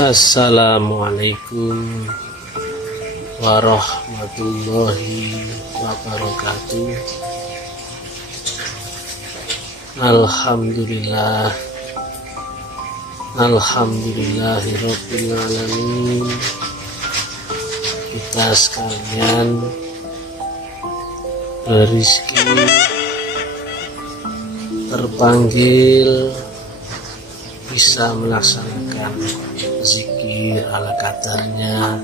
Assalamualaikum warahmatullahi wabarakatuh. Alhamdulillah, alhamdulillahirabbil alamin. Kita sekalian berizki, terpanggil bisa melaksanakan zikir ala kadarnya,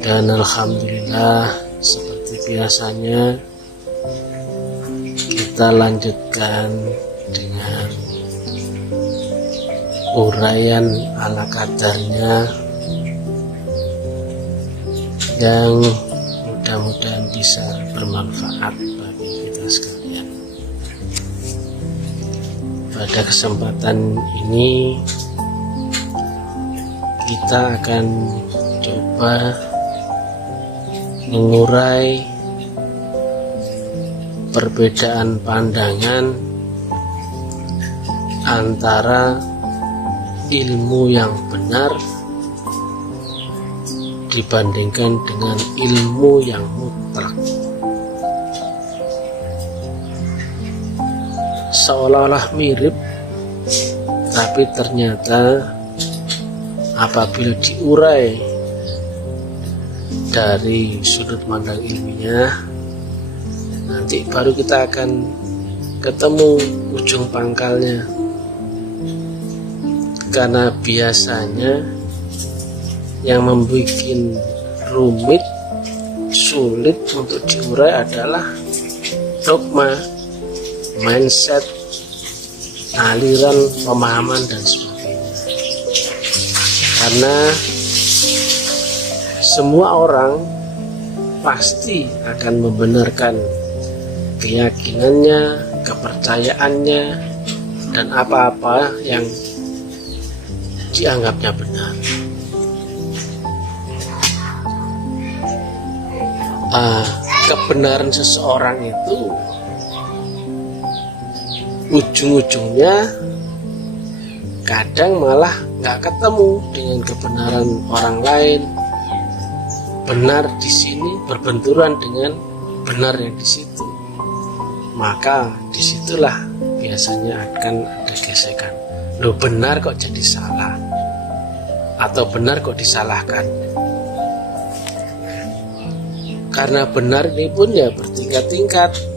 dan alhamdulillah seperti biasanya kita lanjutkan dengan uraian ala kadarnya yang mudah-mudahan bisa bermanfaat bagi kita sekalian. Pada kesempatan ini kita akan coba mengurai perbedaan pandangan antara ilmu yang benar dibandingkan dengan ilmu yang mutlak. Seolah-olah mirip, tapi ternyata apabila diurai dari sudut pandang ilmiah, nanti baru kita akan ketemu ujung pangkalnya. Karena biasanya yang membuat rumit, sulit untuk diurai adalah dogma, mindset, aliran pemahaman dan sebagainya. Karena semua orang pasti akan membenarkan keyakinannya, kepercayaannya, dan apa-apa yang dianggapnya benar. Kebenaran seseorang itu ujung-ujungnya kadang malah nggak ketemu dengan kebenaran orang lain. Benar di sini berbenturan dengan benar yang di situ, maka disitulah biasanya akan ada gesekan. Loh, benar kok jadi salah, atau benar kok disalahkan. Karena benar ini pun ya bertingkat-tingkat.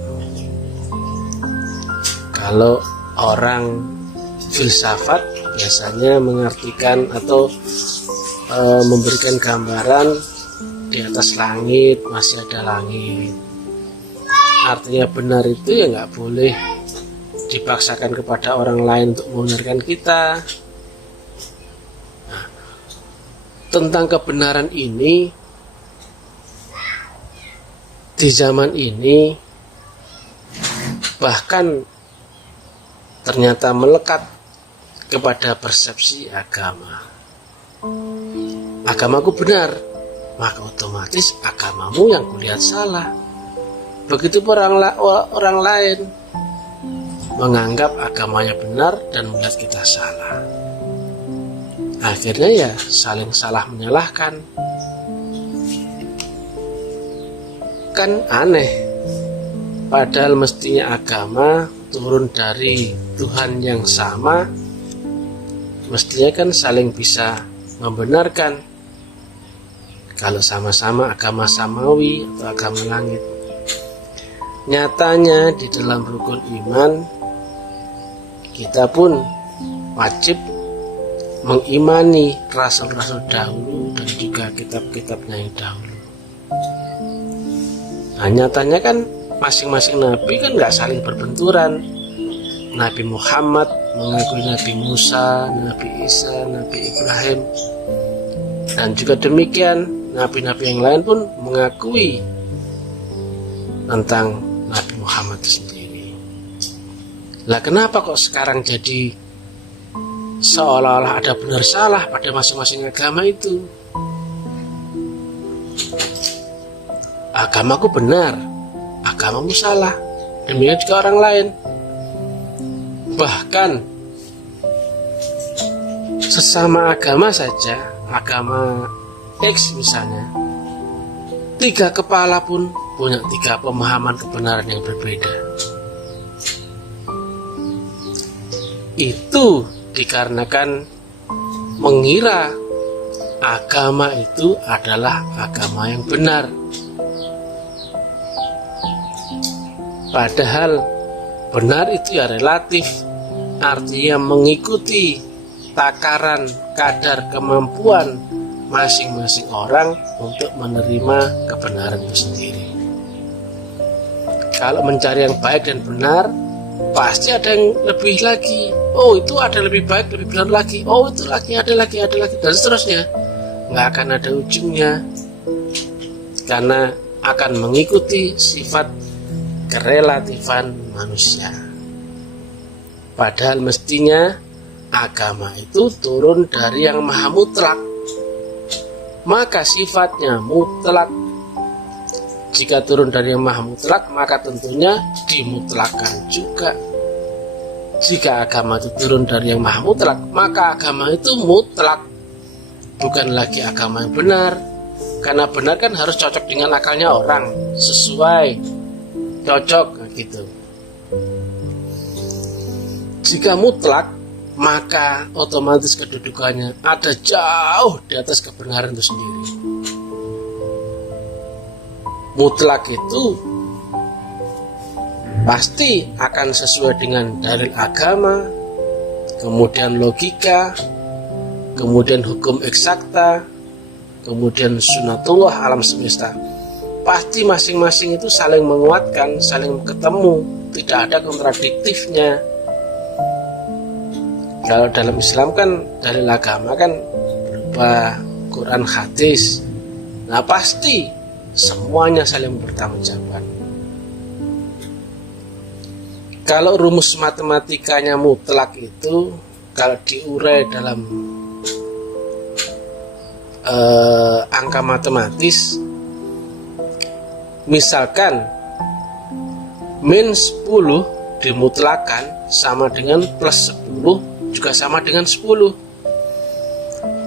Kalau orang filsafat biasanya mengartikan atau memberikan gambaran di atas langit masih ada langit. Artinya benar itu ya nggak boleh dipaksakan kepada orang lain untuk membenarkan kita. Nah, tentang kebenaran ini di zaman ini bahkan ternyata melekat kepada persepsi agama. Agamaku benar, maka otomatis agamamu yang kulihat salah. Begitu orang lain menganggap agamanya benar dan melihat kita salah. Akhirnya ya saling salah menyalahkan. Kan aneh, padahal mestinya agama turun dari Tuhan yang sama, mestinya kan saling bisa membenarkan kalau sama-sama agama samawi atau agama langit. Nyatanya di dalam rukun iman kita pun wajib mengimani rasul-rasul dahulu dan juga kitab-kitabnya yang dahulu. Nah, nyatanya kan masing-masing nabi kan nggak saling berbenturan. Nabi Muhammad mengakui Nabi Musa, Nabi Isa, Nabi Ibrahim, dan juga demikian nabi-nabi yang lain pun mengakui tentang Nabi Muhammad itu sendiri. Lah kenapa kok sekarang jadi seolah-olah ada benar salah pada masing-masing agama itu? Agamaku benar, agamamu salah, demikian juga orang lain. Bahkan Sesama agama saja, agama X misalnya, 3 kepala pun punya 3 pemahaman kebenaran yang berbeda. Itu dikarenakan mengira agama itu adalah agama yang benar. Padahal benar itu ya relatif, artinya mengikuti takaran kadar kemampuan masing-masing orang untuk menerima kebenaran itu sendiri. Kalau mencari yang baik dan benar, pasti ada yang lebih lagi. Oh, itu ada lebih baik, lebih benar lagi. Oh, itu lagi, ada lagi, dan seterusnya. Nggak akan ada ujungnya, karena akan mengikuti sifat kerelatifan manusia. Padahal mestinya agama itu turun dari yang maha mutlak, maka sifatnya mutlak. Jika turun dari yang maha mutlak, maka tentunya dimutlakan juga. Jika agama itu turun dari yang maha mutlak, maka agama itu mutlak, bukan lagi agama yang benar. Karena benar kan harus cocok dengan akalnya orang, sesuai, cocok gitu. Jika mutlak, maka otomatis kedudukannya ada jauh di atas kebenaran itu sendiri. Mutlak itu pasti akan sesuai dengan dalil agama, kemudian logika, kemudian hukum eksakta, kemudian sunatullah alam semesta. Pasti masing-masing itu saling menguatkan, saling ketemu, tidak ada kontradiktifnya. Kalau dalam Islam kan dalil agama kan berupa Quran, hadis. Nah pasti semuanya saling bertanggungjawab. Kalau rumus matematikanya mutlak itu, kalau diurai dalam angka matematis, misalkan min 10 dimutlakan sama dengan plus 10 juga sama dengan 10.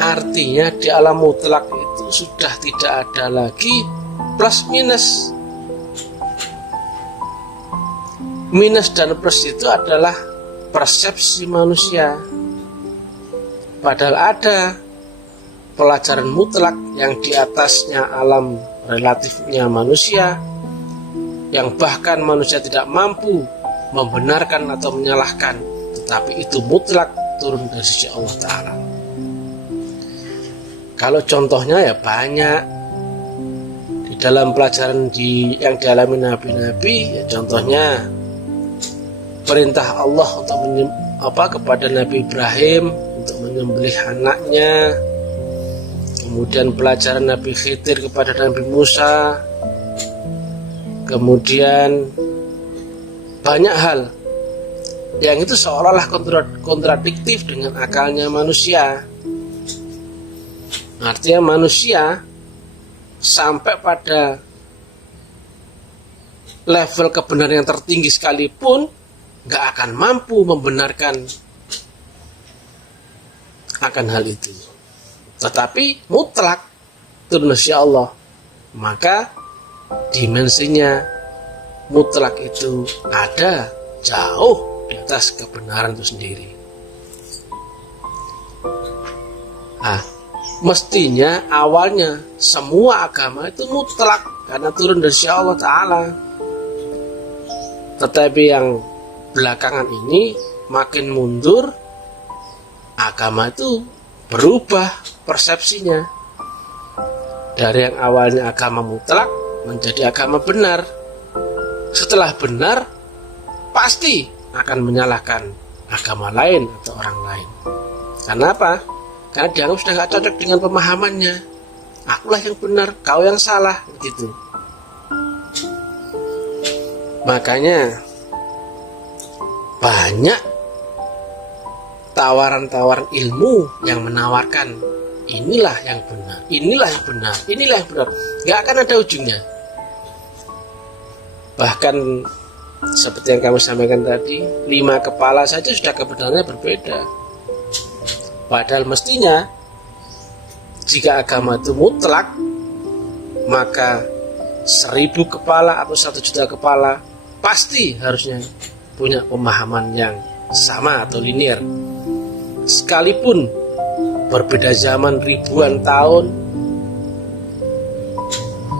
Artinya di alam mutlak itu sudah tidak ada lagi plus minus. Minus dan plus itu adalah persepsi manusia. Padahal ada pelajaran mutlak yang di atasnya alam relatifnya manusia, yang bahkan manusia tidak mampu membenarkan atau menyalahkan, tetapi itu mutlak turun dari sisi Allah Ta'ala. Kalau contohnya ya banyak di dalam pelajaran yang dialami nabi-nabi, ya contohnya perintah Allah untuk kepada Nabi Ibrahim untuk menyembelih anaknya, kemudian pelajaran Nabi Khidir kepada Nabi Musa, kemudian banyak hal yang itu seolah-olah kontradiktif dengan akalnya manusia. Artinya manusia sampai pada level kebenaran yang tertinggi sekalipun gak akan mampu membenarkan akan hal itu. Tetapi mutlak turun dari Allah, maka dimensinya mutlak itu ada jauh di atas kebenaran itu sendiri. Mestinya awalnya semua agama itu mutlak karena turun dari Allah Ta'ala. Tetapi yang belakangan ini makin mundur, agama itu berubah persepsinya. Dari yang awalnya agama mutlak menjadi agama benar. Setelah benar, pasti akan menyalahkan agama lain atau orang lain. Kenapa? Karena dianggap sudah gak cocok dengan pemahamannya. Akulah yang benar, kau yang salah, gitu. Makanya banyak tawaran-tawaran ilmu yang menawarkan inilah yang benar, inilah yang benar, inilah yang benar. Gak akan ada ujungnya. Bahkan seperti yang kamu sampaikan tadi, 5 kepala saja sudah kebenarannya berbeda. Padahal mestinya jika agama itu mutlak, maka 1000 kepala atau 1 juta kepala pasti harusnya punya pemahaman yang sama atau linear. Sekalipun berbeda zaman ribuan tahun,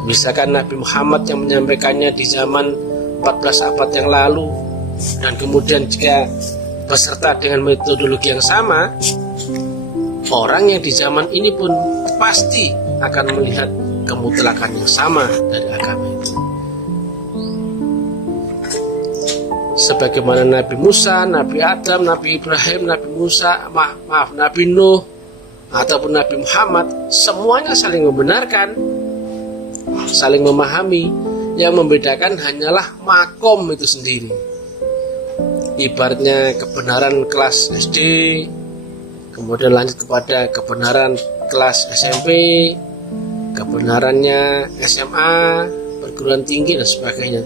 misalkan Nabi Muhammad yang menyampaikannya di zaman 14 abad yang lalu, dan kemudian jika beserta dengan metodologi yang sama, orang yang di zaman ini pun pasti akan melihat kemutlakan yang sama dari agama itu. Sebagaimana Nabi Musa, Nabi Adam, Nabi Ibrahim, Nabi Musa, Nabi Nuh, ataupun Nabi Muhammad, semuanya saling membenarkan, saling memahami. Yang membedakan hanyalah makom itu sendiri. Ibaratnya kebenaran kelas SD, kemudian lanjut kepada kebenaran kelas SMP, kebenarannya SMA, perguruan tinggi dan sebagainya.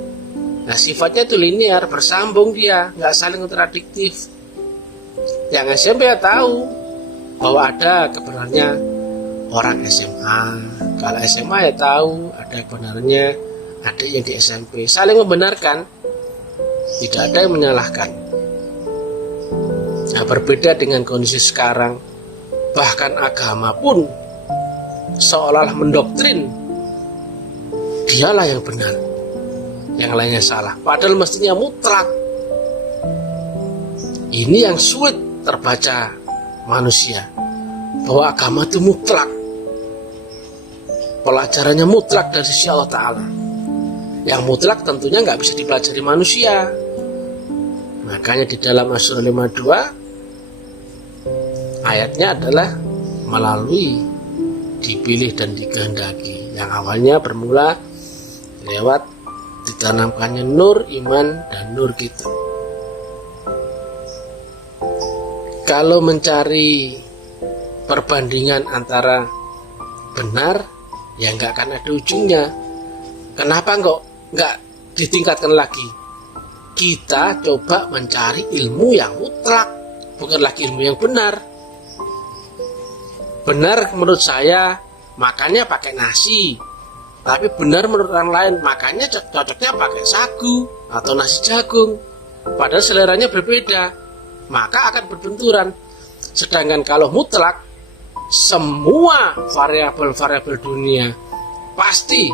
Nah, sifatnya itu linear, bersambung dia, nggak saling kontradiktif. Yang SMP ya tahu bahwa ada kebenarannya orang SMA. Kalau SMA ya tahu ada kebenarannya adik yang di SMP. Saling membenarkan, tidak ada yang menyalahkan. Nah, berbeda dengan kondisi sekarang, bahkan agama pun seolah-olah mendoktrin dialah yang benar, yang lainnya salah, padahal mestinya mutlak. Ini yang sulit terbaca manusia, bahwa agama itu mutlak, pelajarannya mutlak dari sisi Allah Ta'ala. Yang mutlak tentunya nggak bisa dipelajari manusia. Makanya di dalam Asy-Syura 52 ayatnya adalah melalui dipilih dan dikehendaki, yang awalnya bermula lewat ditanamkannya nur iman dan nur kita. Kalau mencari perbandingan antara benar, ya nggak akan ada ujungnya. Kenapa nggak ditingkatkan lagi? Kita coba mencari ilmu yang mutlak, bukan lagi ilmu yang benar. Benar menurut saya makannya pakai nasi, tapi benar menurut orang lain makannya cocoknya pakai sagu atau nasi jagung, padahal seleranya berbeda, maka akan berbenturan. Sedangkan kalau mutlak, semua variabel-variabel dunia pasti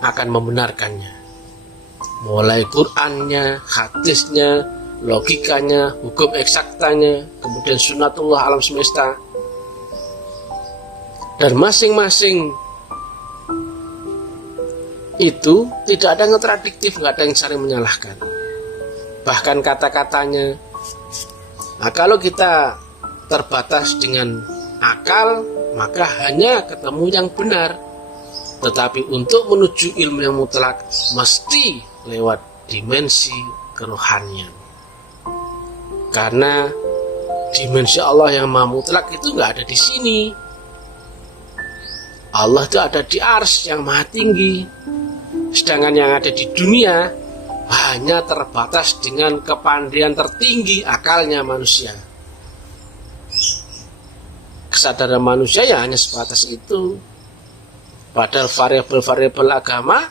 akan membenarkannya, mulai Qur'annya, hadisnya, logikanya, hukum eksaktanya, kemudian sunatullah alam semesta. Dan masing-masing itu tidak ada yang kontradiktif, nggak ada yang saling menyalahkan. Bahkan kata-katanya, nah kalau kita terbatas dengan akal, maka hanya ketemu yang benar. Tetapi untuk menuju ilmu yang mutlak, mesti lewat dimensi kerohanian. Karena dimensi Allah yang maha mutlak itu nggak ada di sini. Allah itu ada di Arsy yang maha tinggi. Sedangkan yang ada di dunia hanya terbatas dengan kepandaian tertinggi akalnya manusia. Kesadaran manusia ya hanya sebatas itu. Padahal variabel-variabel agama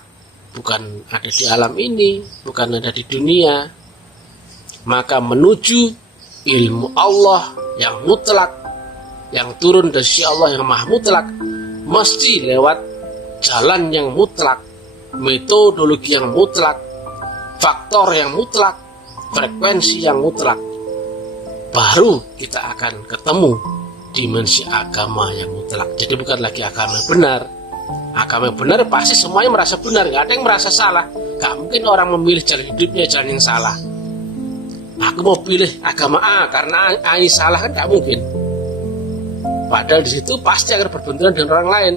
bukan ada di alam ini, bukan ada di dunia. Maka menuju ilmu Allah yang mutlak, yang turun dari sisi Allah yang maha mutlak, mesti lewat jalan yang mutlak, metodologi yang mutlak, faktor yang mutlak, frekuensi yang mutlak. Baru kita akan ketemu dimensi agama yang mutlak. Jadi bukan lagi agama yang benar. Agama yang benar pasti semuanya merasa benar, gak ada yang merasa salah. Gak mungkin orang memilih jalan hidupnya jalan yang salah. Aku mau pilih agama A karena A ini salah, kan gak mungkin. Padahal di situ pasti akan berbenturan dengan orang lain.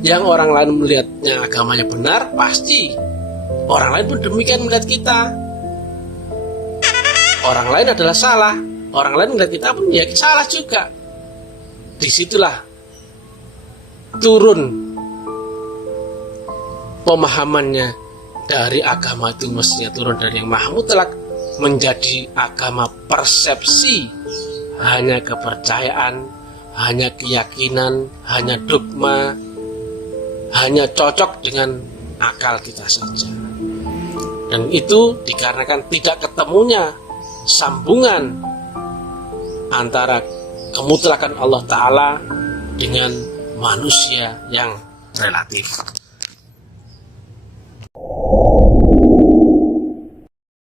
Yang orang lain melihatnya agamanya benar, pasti orang lain pun demikian melihat kita. Orang lain adalah salah, orang lain melihat kita pun ya salah juga. Disitulah turun pemahamannya dari agama itu, mestinya turun dari yang maha mutlak menjadi agama persepsi hanya kepercayaan, hanya keyakinan, hanya dogma, hanya cocok dengan akal kita saja. Dan itu dikarenakan tidak ketemunya sambungan antara kemutlakan Allah Ta'ala dengan manusia yang relatif.